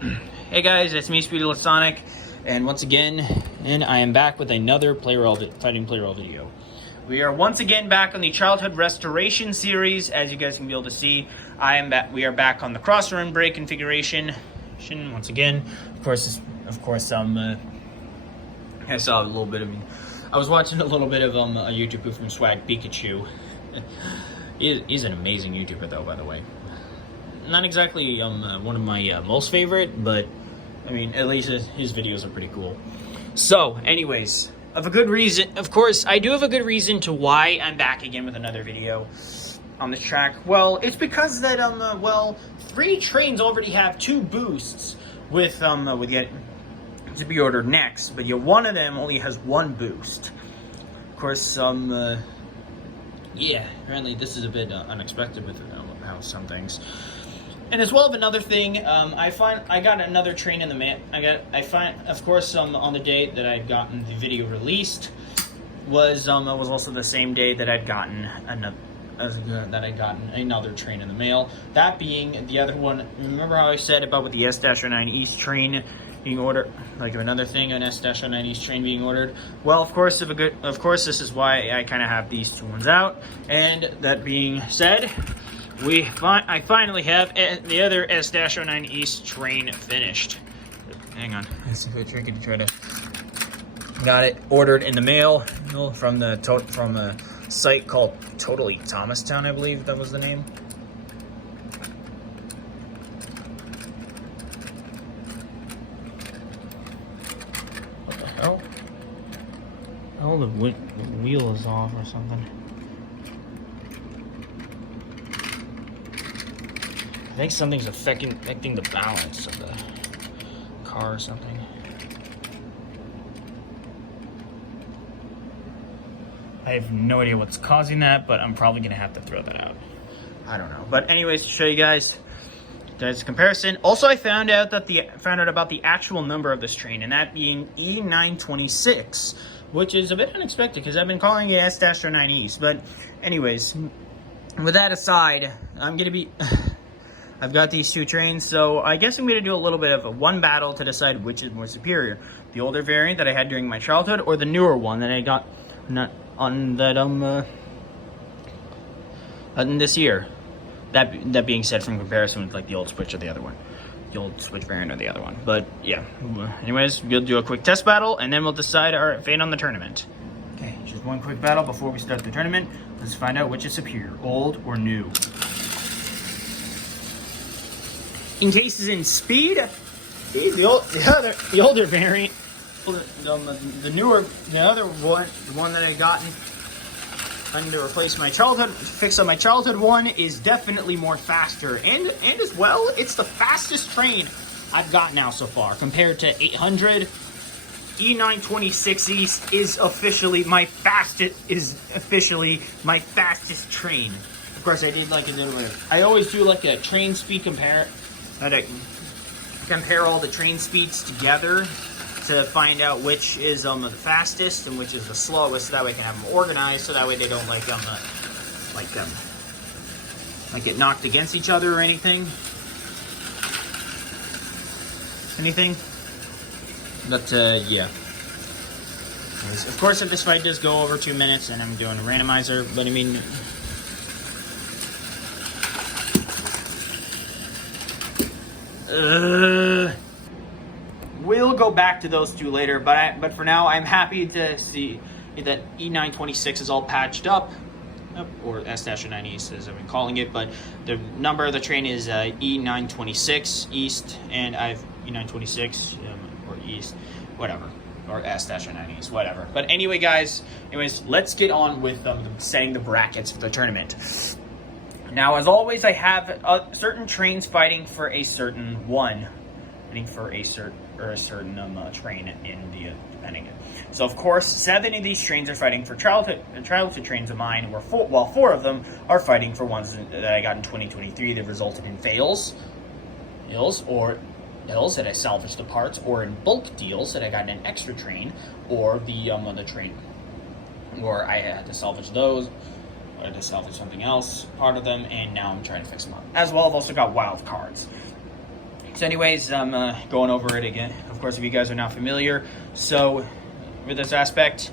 Hey guys, it's me, Speedy Sonic, and once again, I am back with another fighting Plarail video. We are once again back on the Childhood Restoration series. As you guys can be able to see, we are back on the crossrun break configuration once again. I saw a little bit of. I was watching a little bit of a YouTuber from Swag Pikachu. He's an amazing YouTuber, though, by the way. Not exactly one of my most favorite, but I mean, at least his videos are pretty cool. So, anyways, of a good reason, of course, I do have a good reason to why I'm back again with another video on this track. Well, it's because that 3 trains already have 2 boosts with yet to be ordered next, but yet one of them only has 1 boost. Of course, yeah, apparently this is a bit unexpected with how some things. And as well as another thing, I got another train in the mail. Of course, on the day that I'd gotten the video released was also the same day that I'd gotten another train in the mail. That being the other one. Remember how I said about with the S-09 East train being ordered, like another thing, an S-09 East train being ordered? Well, of course, this is why I kind of have these 2 ones out. And that being said, I finally have the other S-09 East train finished. Hang on, let's see if I can try to. Got it ordered in the mail from a site called Totally Thomastown, I believe that was the name. What the hell? Oh, the wheel is off or something. I think something's affecting the balance of the car or something. I have no idea what's causing that, but I'm probably gonna have to throw that out. I don't know. But anyways, to show you guys a comparison. Also, I found out about the actual number of this train, and that being E926, which is a bit unexpected because I've been calling it S-09 East. But anyways, with that aside, I've got these 2 trains, so I guess I'm going to do a little bit of one battle to decide which is more superior. The older variant that I had during my childhood, or the newer one that I got this year. That being said, from comparison with like the old Switch or the other one. The old Switch variant or the other one. But yeah, anyways, we'll do a quick test battle, and then we'll decide our fate on the tournament. Okay, just one quick battle before we start the tournament. Let's find out which is superior, old or new. In cases in speed, the older variant, the other one, the one that I gotten to replace my childhood, fix on my childhood one, is definitely more faster, and as well, it's the fastest train I've got now so far compared to 800. E926 East is officially my fastest train. Of course, I did like a little bit. I always do like a train speed compare. I compare all the train speeds together to find out which is the fastest and which is the slowest, so that way I can have them organized, so that way they don't get knocked against each other or anything. But yeah. Anyways, of course, if this fight does go over 2 minutes, then I'm doing a randomizer. But I mean, we'll go back to those 2 later, but for now, I'm happy to see that E926 is all patched up, or S-09 East as I've been calling it, but the number of the train is E926 East, and I've E926 or East, whatever, or S-09 East, whatever. But anyway, guys, let's get on with setting the brackets for the tournament. Now, as always, I have certain trains fighting for a certain one. Fighting for a certain train in the depending. So, of course, 7 of these trains are fighting for childhood trains of mine, while 4 of them are fighting for ones that I got in 2023 that resulted in fails that I salvaged the parts, or in bulk deals that I got in an extra train, or the train, or I had to salvage those. I had to salvage something else, part of them, and now I'm trying to fix them up. As well, I've also got wild cards. So anyways, I'm going over it again. Of course, if you guys are not familiar, so with this aspect,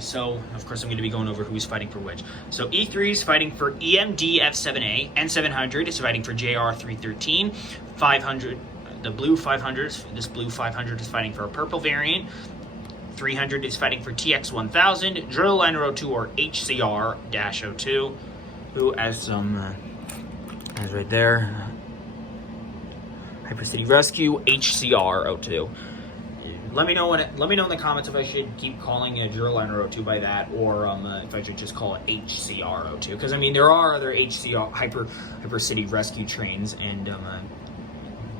so of course I'm going to be going over who's fighting for which. So E3 is fighting for EMD F7A, N700 is fighting for JR313, 500, the blue 500, this blue 500 is fighting for a purple variant, 300 is fighting for TX1000, Drilliner 02 or HCR-02, who as some, as right there, Hyper City Rescue HCR-02. Let me know in the comments if I should keep calling a Drilliner 02 by that, or if I should just call it HCR-02. Because I mean, there are other HCR Hyper City Rescue trains, and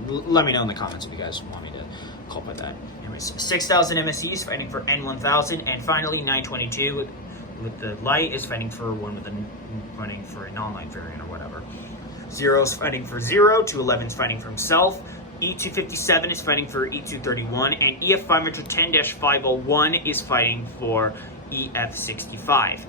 let me know in the comments if you guys want me to call it by that. Anyways, 6,000 MSEs fighting for N1000, and finally 922 with the light is fighting for running for a non-light variant or whatever. 0's fighting for 0, 211's fighting for himself. E257 is fighting for E231, and EF510-501 is fighting for EF65.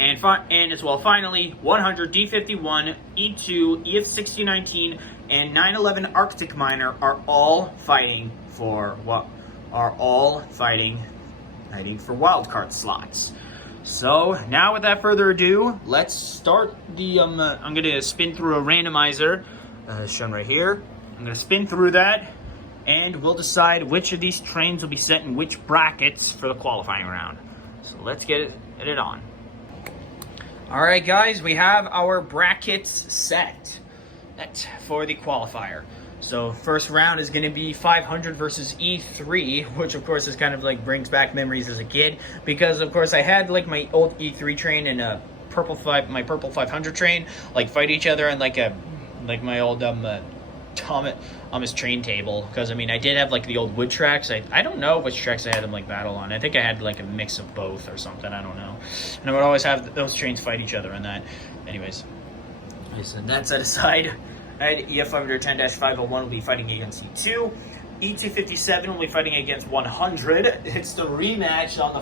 And as well, finally, 100 D51, E2, EF6019, and 911 Arctic Miner are all fighting for wildcard slots. So now, without further ado, let's start the. I'm gonna spin through a randomizer, shown right here. I'm going to spin through that, and we'll decide which of these trains will be set in which brackets for the qualifying round. So let's get it on. All right, guys, we have our brackets set for the qualifier. So first round is going to be 500 versus E3, which of course is kind of like brings back memories as a kid, because of course I had like my old E3 train and my purple 500 train like fight each other on like my old Thomas train table, because I mean I did have like the old wood tracks. I don't know which tracks I had them like battle on. I think I had like a mix of both or something, I don't know. And I would always have those trains fight each other on that. Anyways, so that set aside, EF510-501 will be fighting against E2. E257 will be fighting against 100. It's the rematch on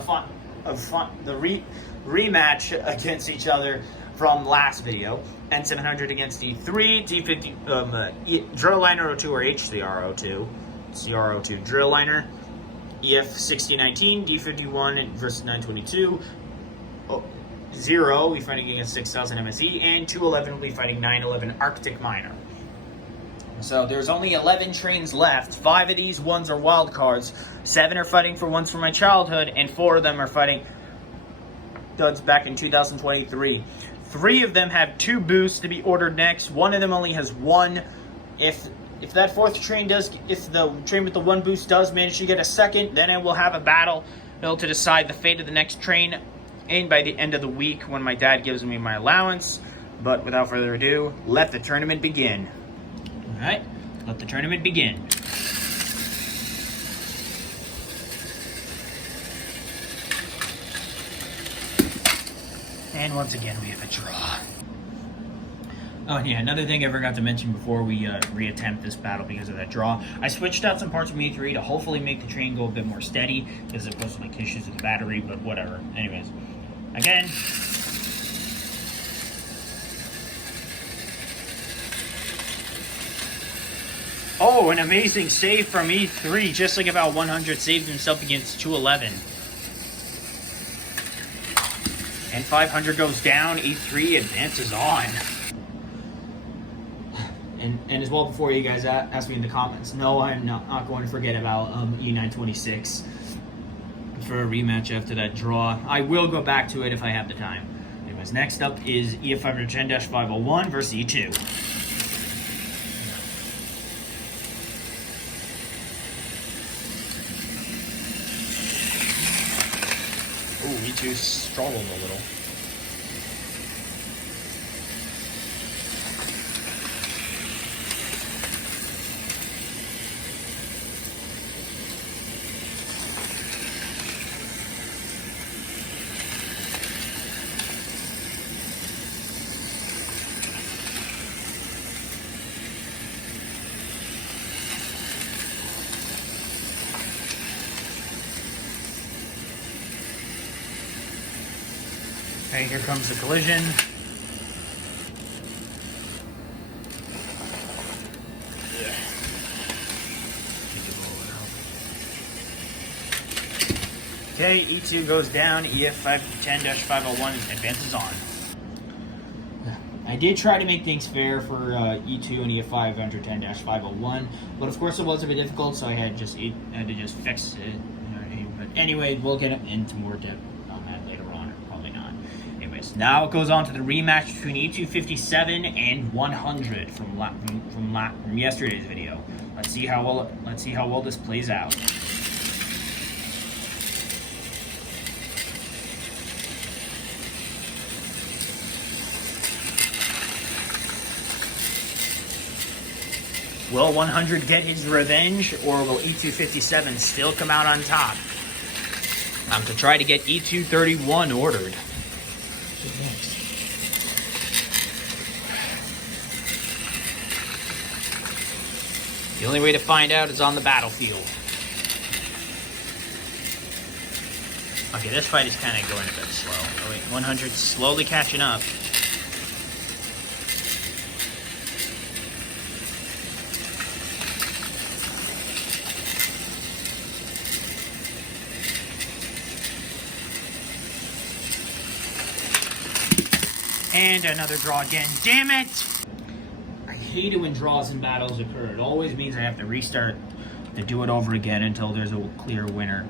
the rematch against each other from last video. N700 against E3, D50, Drilliner 02 or HCR-02, CR-02 Drilliner, EF6019, D51 versus 922, 0 will be fighting against 6,000 MSE, and 211 will be fighting 911 Arctic Miner. So there's only 11 trains left. 5 of these ones are wild cards, 7 are fighting for ones from my childhood, and 4 of them are fighting duds back in 2023. 3 of them have 2 boosts to be ordered next. 1 of them only has 1. If that 4th train if the train with the 1 boost does manage to get a second, then it will have a battle to decide the fate of the next train, and by the end of the week when my dad gives me my allowance. But without further ado, let the tournament begin. All right, let the tournament begin. And once again, we have a draw. Oh, yeah, another thing I forgot to mention before we reattempt this battle because of that draw. I switched out some parts from E3 to hopefully make the train go a bit more steady, because of course like issues with the battery, but whatever. Anyways, again. Oh, an amazing save from E3, just like about 100 saved himself against 211. And 500 goes down, E3 advances on. And as well, before you guys ask me in the comments, no, I'm not going to forget about E926 for a rematch after that draw. I will go back to it if I have the time. Anyways, next up is EF510-501 versus E2. Ooh, E2 struggled a little. Okay, here comes the collision. Okay, E2 goes down, EF10-501 advances on. I did try to make things fair for E2 and EF510-501, but of course it was a bit difficult, so I had to just fix it. But anyway, we'll get into more depth on that later on, or probably not. Anyways, now it goes on to the rematch between E257 and 100 from yesterday's video. Let's see how well this plays out. Will 100 get his revenge, or will E257 still come out on top? To try to get E231 ordered. The only way to find out is on the battlefield. Okay, this fight is kind of going a bit slow. Oh wait, 100 slowly catching up. And another draw again. Damn it! I hate it when draws in battles occur. It always means I have to restart to do it over again until there's a clear winner.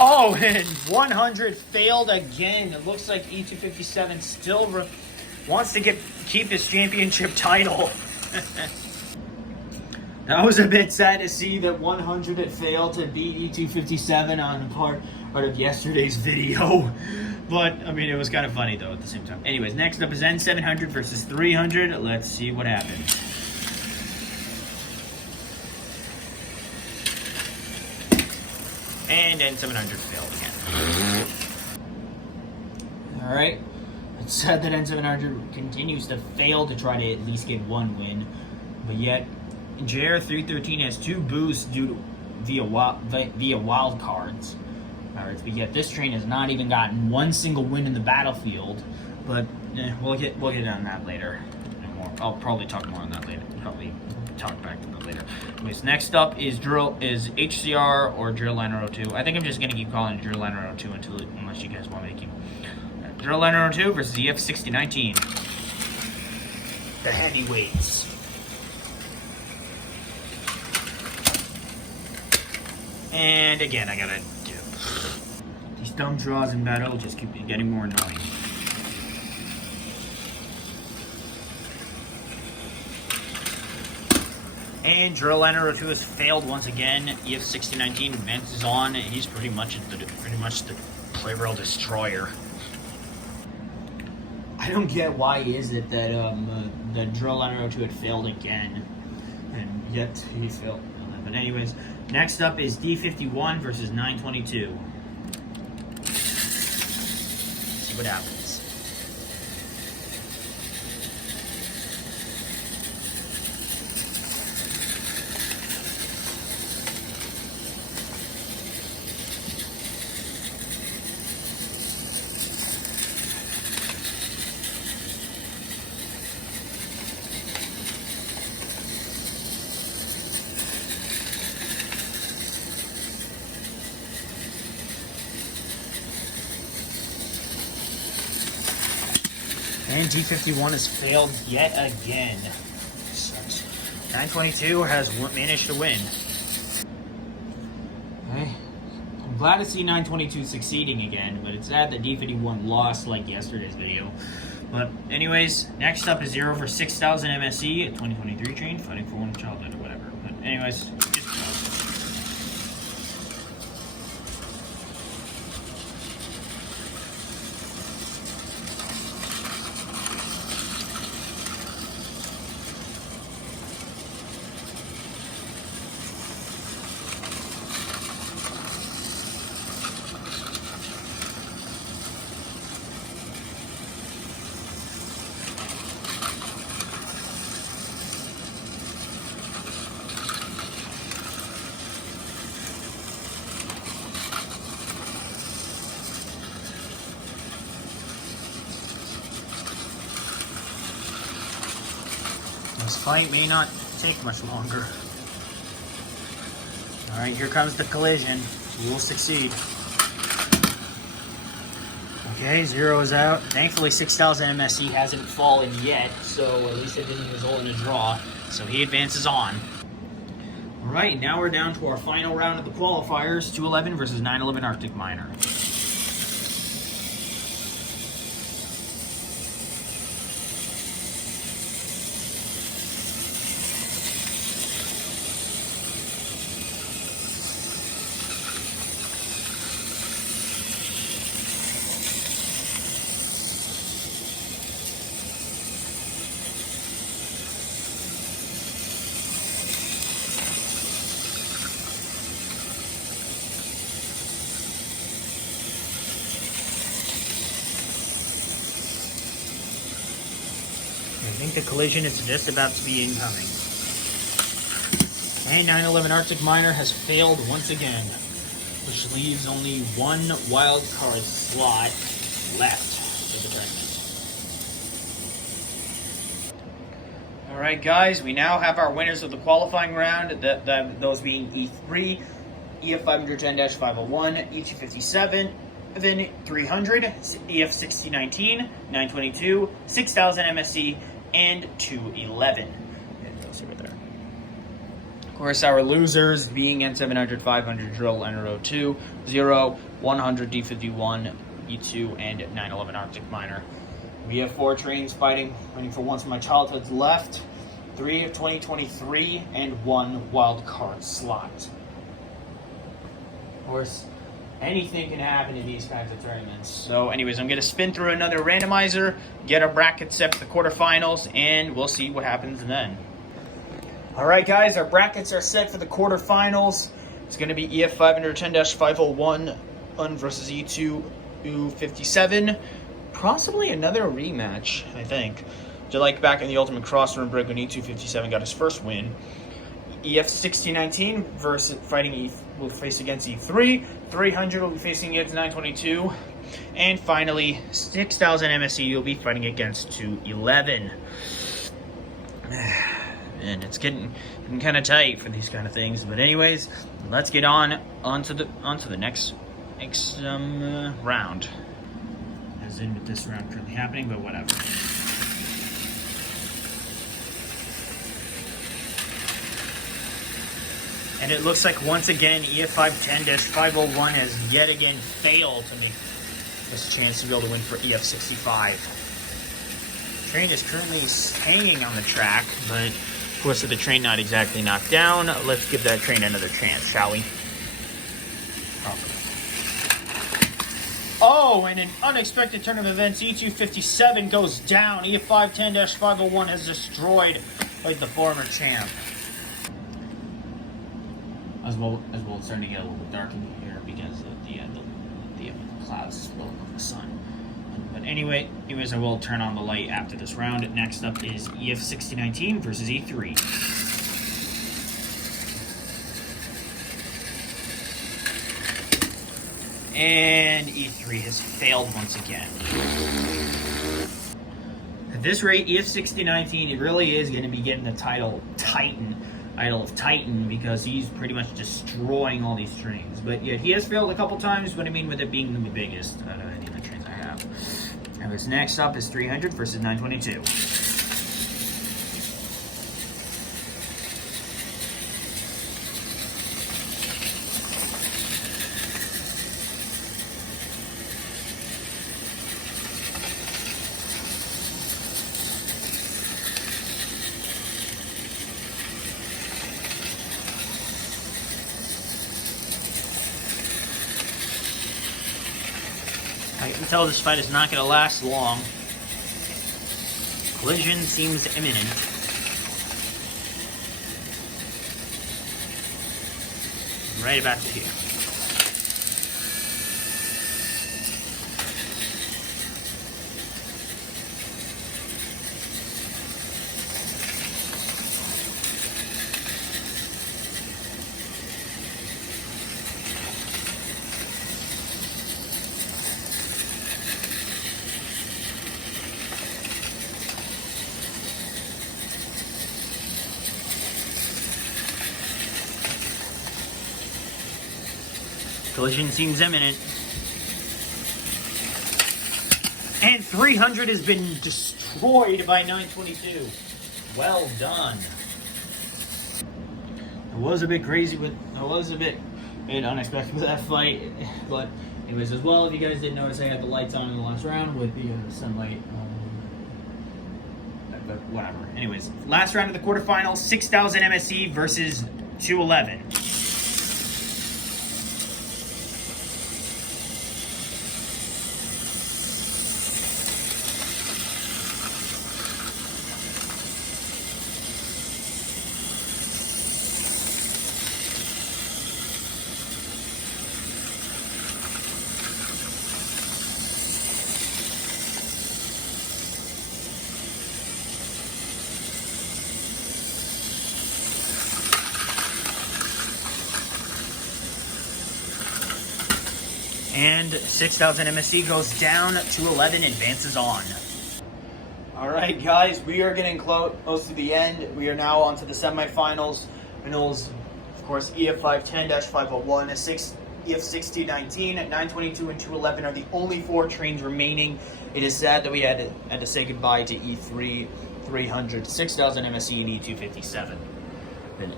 Oh, and 100 failed again. It looks like E257 still wants to keep his championship title. That was a bit sad to see that 100 had failed to beat E257 on part of yesterday's video. But, I mean, it was kind of funny, though, at the same time. Anyways, next up is N700 versus 300. Let's see what happens. And N700 failed again. Alright. It's sad that N700 continues to fail to try to at least get one win. But yet, JR313 has 2 boosts via wild cards. Alright, but yet this train has not even gotten one single win in the battlefield. But we'll get on that later. I'll probably talk more on that later. Probably talk back to that later. Anyways, next up is HCR or Drilliner 02. I think I'm just gonna keep calling it Drilliner 02 unless you guys want me to keep Drilliner 02 versus the F6019. The heavyweights. And again, I gotta do these dumb draws in battle just keep getting more annoying. And Drilliner 02 has failed once again. EF6019 advances on. He's pretty much the Plarail destroyer. I don't get why is it that the Drilliner 02 had failed again, and yet he failed. But anyways, next up is D51 versus 922. See what happens. And D51 has failed yet again. Sucks. 922 has managed to win. Okay. I'm glad to see 922 succeeding again, but it's sad that D51 lost like yesterday's video. But anyways, next up is 0 for 6,000 MSE at 2023 train, fighting for one childhood or whatever. But anyways, This fight may not take much longer. All right, here comes the collision. Who will succeed? Okay, 0 is out. Thankfully, 6,000 MSE hasn't fallen yet, so at least it didn't result in a draw. So he advances on. All right, now we're down to our final round of the qualifiers, 211 versus 911 Arctic Miner. I think the collision is just about to be incoming. And 911 Arctic Miner has failed once again, which leaves only one wildcard slot left for the tournament. Alright guys, we now have our winners of the qualifying round, those being E3, EF510-501, E257, then 300, EF6019, 922, 6,000 MSE, and 211. Those over there. Of course, our losers being N700, 500 Drill, NRO 2, 0, 100 D51, E2, and 911 Arctic Miner. We have 4 trains fighting for Once in My Childhood's left, 3 of 2023, and 1 wild card slot. Of course, anything can happen in these kinds of tournaments. So anyways, I'm going to spin through another randomizer, get our bracket set for the quarterfinals, and we'll see what happens then. Alright guys, our brackets are set for the quarterfinals. It's going to be EF510-501 versus E2 U57. Possibly another rematch, I think. Just like back in the Ultimate Crossroom break when E257 got his first win. EF6019 versus will face against E3. 300 will be facing against 922. And finally, 6,000 MSE will be fighting against 211. And it's getting kind of tight for these kind of things. But anyways, let's get onto the next round. As in with this round currently happening, but whatever. And it looks like once again EF510-501 has yet again failed to make this chance to be able to win for EF65. Train is currently hanging on the track, but of course with the train not exactly knocked down, let's give that train another chance, shall we? Oh, and an unexpected turn of events, E257 goes down. EF510-501 has destroyed like the former champ. As well, it's starting to get a little bit dark in here because of the clouds blowing over the sun. But anyways, I will turn on the light after this round. Next up is EF6019 versus E3. And E3 has failed once again. At this rate, EF6019, it really is going to be getting the title of Titan, because he's pretty much destroying all these trains. But yet he has failed a couple times, but I mean with it being the biggest out of any of the trains I have. And what's next up is 300 versus 922. I can tell this fight is not going to last long. Collision seems imminent. Right about to here. Collision seems imminent. And 300 has been destroyed by 922. Well done. It was a bit crazy, but it was a bit unexpected with that fight. But anyways, as well, if you guys didn't notice, I had the lights on in the last round with the sunlight. But whatever. Anyways, last round of the quarterfinals, 6,000 MSE versus 211. And 6,000 MSC goes down to 11, advances on. All right, guys, we are getting close to the end. We are now on to the semifinals. Finals, of course, EF510-501, EF1619, 922, and 211 are the only 4 trains remaining. It is sad that we had to say goodbye to E3, 300, 6,000 MSC, and E257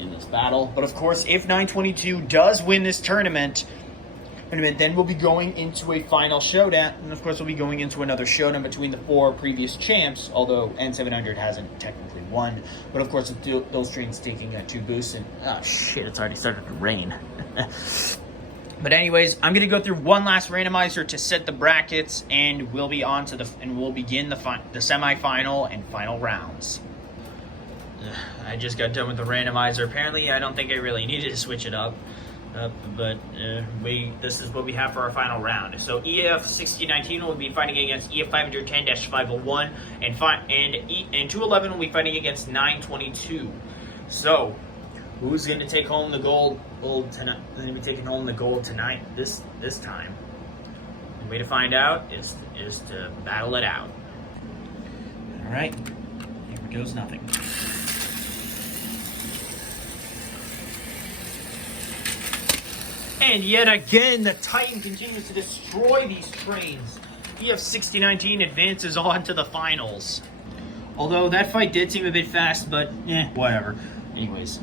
in this battle. But of course, if 922 does win this tournament, then we'll be going into a final showdown, and of course we'll be going into another showdown between the 4 previous champs, although N700 hasn't technically won. But of course those trains taking 2 boosts, and oh shit, it's already started to rain. But anyways, I'm gonna go through one last randomizer to set the brackets, and we'll be on to we'll begin the semifinal and final rounds. I just got done with the randomizer. Apparently, I don't think I really needed to switch it up. But this is what we have for our final round. So EF1619 will be fighting against EF510-501, and 211 will be fighting against 922. So, who's going to take home the gold tonight? Who's going to be taking home the gold tonight? This time. The way to find out is to battle it out. All right, here goes nothing. And yet again, the Titan continues to destroy these trains. EF6019 advances on to the finals. Although that fight did seem a bit fast, but whatever. Anyways,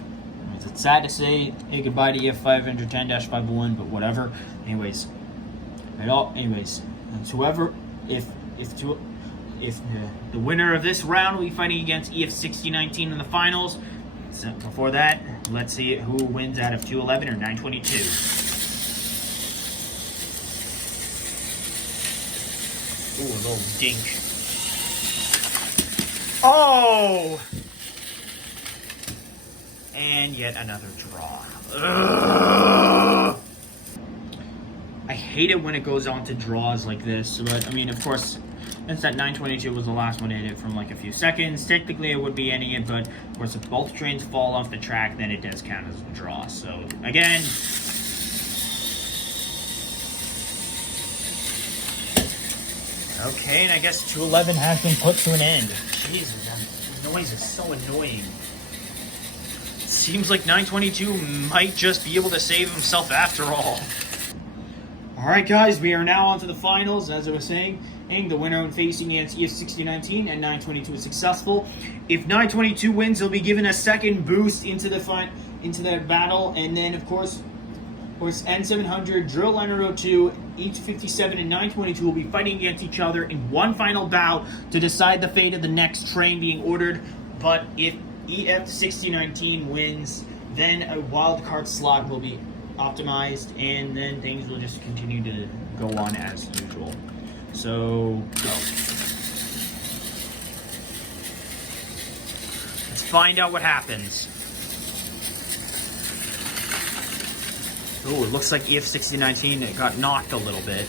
it's sad to say hey goodbye to EF510-501, but whatever. Anyways, and whoever, if the winner of this round will be fighting against EF6019 in the finals. So before that, let's see who wins out of 211 or 922. Ooh, a little dink. Oh! And yet another draw. Ugh! I hate it when it goes on to draws like this, but I mean, of course, since that 922 was the last one to hit it from like a few seconds, technically it would be ending it, but of course if both trains fall off the track, then it does count as a draw. So again, okay, and I guess 211 has been put to an end. Jesus, that noise is so annoying. Seems like 922 might just be able to save himself after all. Alright guys, we are now on to the finals. As I was saying, the winner facing against EF6019 and 922 is successful. If 922 wins, he'll be given a second boost into the battle, and then of course N700, Drill Liner 02, E257, and 922 will be fighting against each other in one final bout to decide the fate of the next train being ordered. But if EF6019 wins, then a wildcard slot will be optimized, and then things will just continue to go on as usual. So, go. Let's find out what happens. Oh, it looks like EF6019 got knocked a little bit,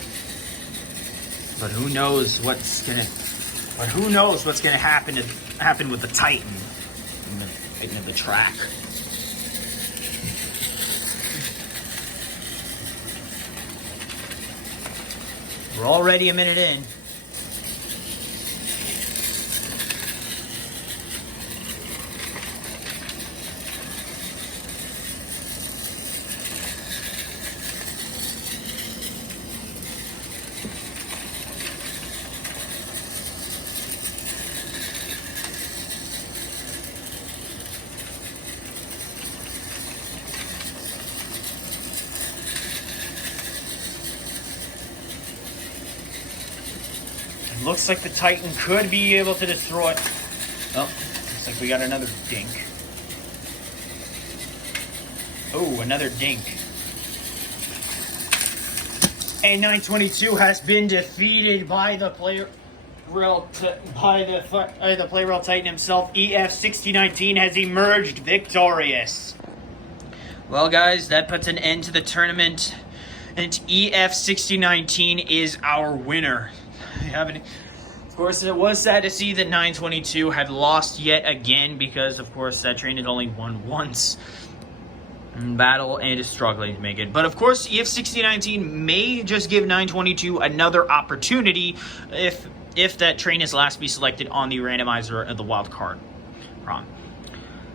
but who knows what's gonna happen with the Titan in the track. We're already a minute in. It looks like the Titan could be able to destroy. Oh, looks like we got another dink. Oh, another dink. E926 has been defeated by the Plarail Titan himself. EF6019 has emerged victorious. Well, guys, that puts an end to the tournament, and EF6019 is our winner. Of course, it was sad to see that 922 had lost yet again, because, of course, that train had only won once in battle and is struggling to make it. But, of course, EF6019 may just give 922 another opportunity if that train is last to be selected on the randomizer of the Wildcard ROM.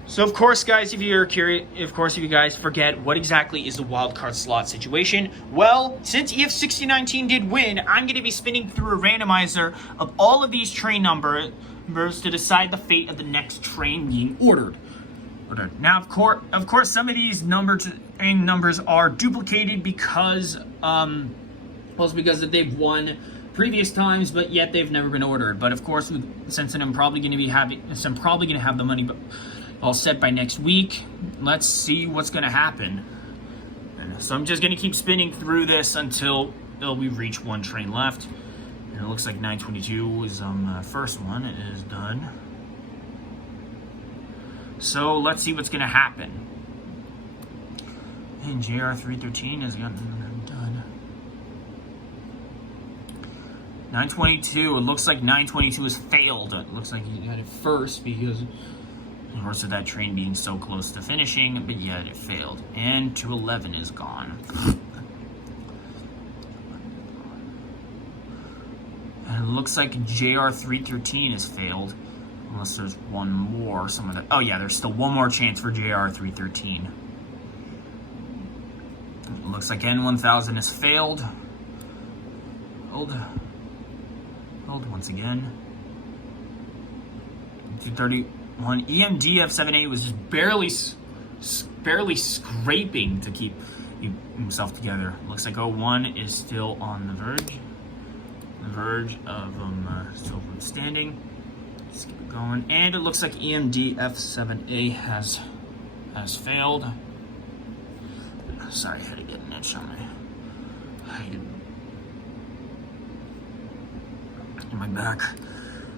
So, of course, guys, if you're curious, if you guys forget what exactly is the wildcard slot situation, well, since EF6019 did win, I'm going to be spinning through a randomizer of all of these train numbers to decide the fate of the next train being ordered. Now, of course, some of these train numbers are duplicated because they've won previous times, but yet they've never been ordered. But of course, since I'm probably going to have the money all set by next week, let's see what's going to happen. So I'm just going to keep spinning through this until we reach one train left. And it looks like 922 is first one is done. So let's see what's going to happen. And JR313 has gotten done. 922, it looks like 922 has failed. It looks like he got it first because of course of that train being so close to finishing, but yet it failed. And 211 is gone. And it looks like JR313 has failed. Unless there's one more. Oh yeah, there's still one more chance for JR313. It looks like N1000 has failed. Hold once again. 231. EMDF78 was just barely scraping to keep himself together. Looks like 01 is still on the verge of still standing. Let's keep it going. And it looks like EMDF7A has failed. Sorry, I had to get an itch on my back.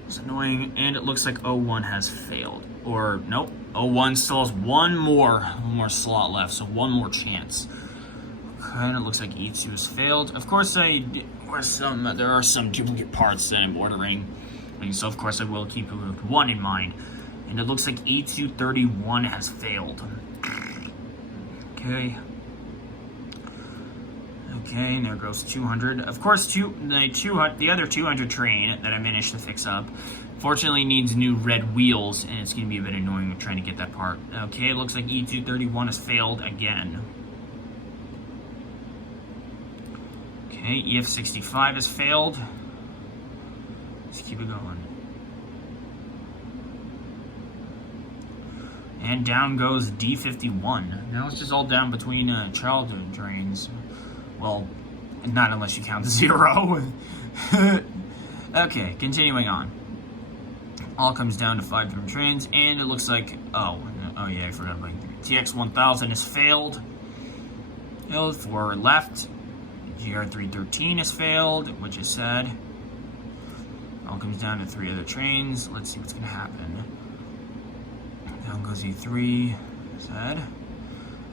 It's annoying. And it looks like 01 has failed. Or nope, 01 still has one more slot left, so one more chance. Okay, and it looks like E2 has failed. Of course, there are some duplicate parts that I'm ordering. So of course I will keep it with one in mind. And it looks like E231 has failed. Okay, and there goes 200. Of course, the other 200 train that I managed to fix up, fortunately needs new red wheels, and it's going to be a bit annoying trying to get that part. Okay, it looks like E231 has failed again. Okay, EF65 has failed. Let's keep it going. And down goes D51. Now it's just all down between childhood trains. Well, not unless you count the 0. Okay, continuing on. All comes down to 5 different trains, and it looks like, oh yeah, I forgot about TX1000 has failed. 4 left. GR313 has failed, which is sad. All comes down to 3 other trains. Let's see what's going to happen. Down goes E3. Sad.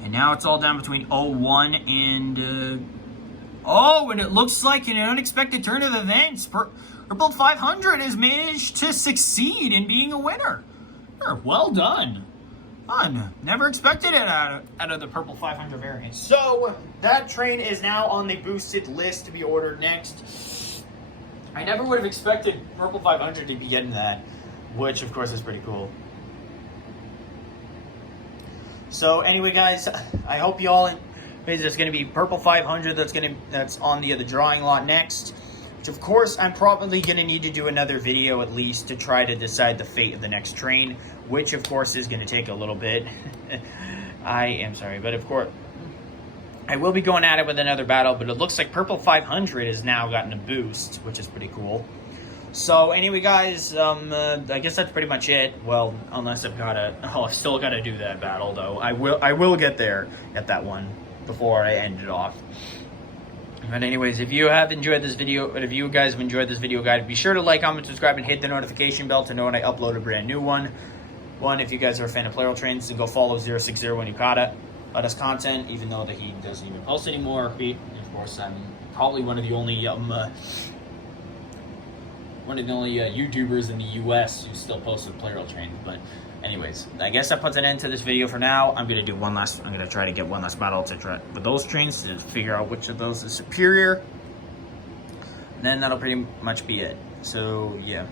And now it's all down between 01 and... and it looks like in an unexpected turn of events, Purple 500 has managed to succeed in being a winner. Well done. Fun. Never expected it out of the Purple 500 variant. So, that train is now on the boosted list to be ordered next. I never would have expected Purple 500 to be getting that, which of course is pretty cool. So anyway, guys, I hope you all. There's going to be Purple 500 that's on the drawing lot next. Which of course I'm probably going to need to do another video at least to try to decide the fate of the next train, which of course is going to take a little bit. I am sorry, but of course I will be going at it with another battle. But it looks like Purple 500 has now gotten a boost, which is pretty cool. So anyway, guys, I guess that's pretty much it. Well, unless I've still gotta do that battle though. I will get there at that one before I end it off. But anyways, if you have enjoyed this video, if you guys have enjoyed this video guide, be sure to like, comment, subscribe, and hit the notification bell to know when I upload a brand new one. If you guys are a fan of Plarail Trains, then go follow 060 when you caught it. Let us content, even though that he doesn't even post anymore. Of course, I'm probably one of the only YouTubers in the U.S. who still posts with Plarail Trains. But anyways, I guess that puts an end to this video for now. I'm gonna try to get one last battle to try with those trains to figure out which of those is superior. And then that'll pretty much be it. So yeah,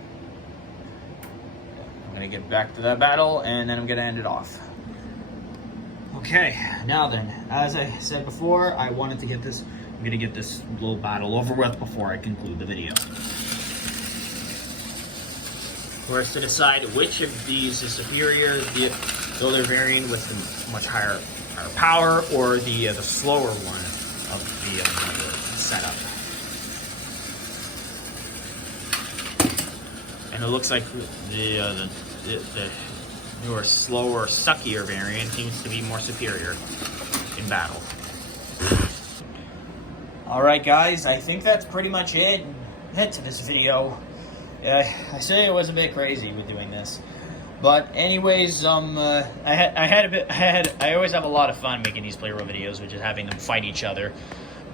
I'm gonna get back to that battle and then I'm gonna end it off. Okay, now then, as I said before, I'm gonna get this little battle over with before I conclude the video. Of course, to decide which of these is superior, though they're varying with the much higher power, or the slower one of the setup. And it looks like the newer, slower, suckier variant seems to be more superior in battle. Alright guys, I think that's pretty much it to this video. I say it was a bit crazy with doing this, but anyways, I always have a lot of fun making these Plarail videos, which is having them fight each other.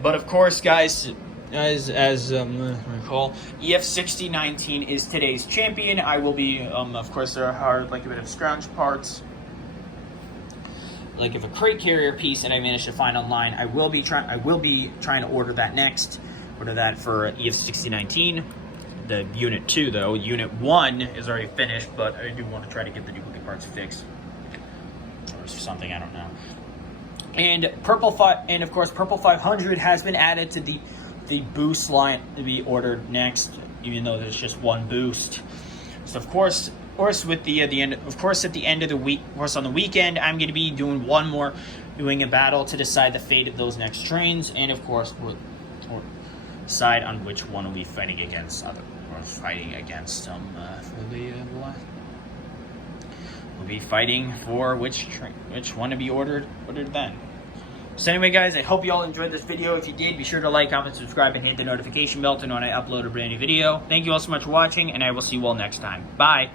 But of course, guys, as recall, EF6019 is today's champion. I will be, of course, there are like a bit of scrounge parts, like if a crate carrier piece, and I managed to find online. I will be trying to order that next. Order that for EF6019. The Unit 2, though. Unit 1 is already finished, but I do want to try to get the duplicate parts fixed. Or something, I don't know. And of course, Purple 500 has been added to the boost line to be ordered next, even though there's just one boost. So of course with at the end of the week, of course on the weekend, I'm going to be doing a battle to decide the fate of those next trains, and of course we'll decide on which one we'll be fighting against. We'll be fighting for which one to be ordered then. So anyway, guys, I hope you all enjoyed this video. If you did, be sure to like, comment, subscribe, and hit the notification bell to know when I upload a brand new video. Thank you all so much for watching, and I will see you all next time. Bye!